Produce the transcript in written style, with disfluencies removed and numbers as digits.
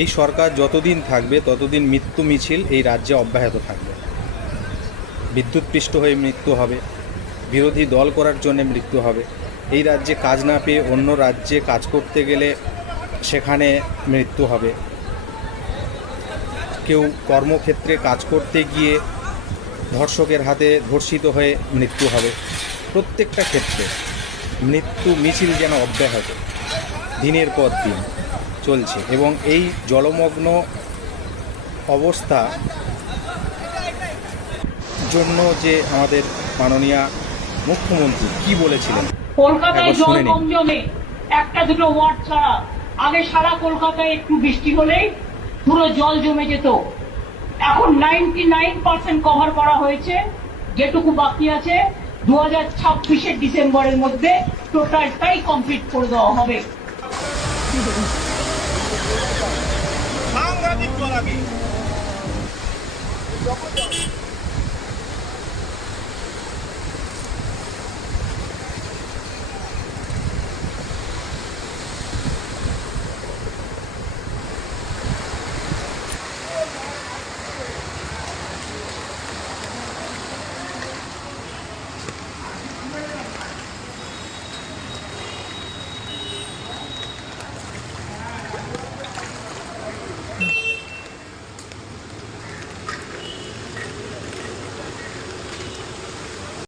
এই সরকার যতদিন থাকবে ততদিন মৃত্যু মিছিল এই রাজ্যে অব্যাহত থাকবে। বিদ্যুৎপৃষ্ট হয়ে মৃত্যু হবে, বিরোধী দল করার জন্য মৃত্যু হবে, এই রাজ্যে কাজ না পেয়ে অন্য রাজ্যে কাজ করতে গেলে সেখানে মৃত্যু হবে, কেউ কর্মক্ষেত্রে কাজ করতে গিয়ে ধর্ষকের হাতে ধর্ষিত হয়ে মৃত্যু হবে। প্রত্যেকটা ক্ষেত্রে মৃত্যু মিছিল যেন অব্যাহত দিনের পর দিন চলছে। এবং এই জলমগ্ন অবস্থা জন্য যে আমাদের মাননীয় মুখ্যমন্ত্রী কি বলেছিলেন কলকাতায় জল কম জমে একটা দুটো ওয়ার্ড ছাড়া, আগে সারা কলকাতায় একটু বৃষ্টি হলেই পুরো জল জমে যেত। এখন 99% কভার করা হয়েছে, যেটুকু বাকি আছে 2026 ডিসেম্বরের মধ্যে টোটালটাই কমপ্লিট করে দেওয়া হবে। সাংঘাতিক জল আগে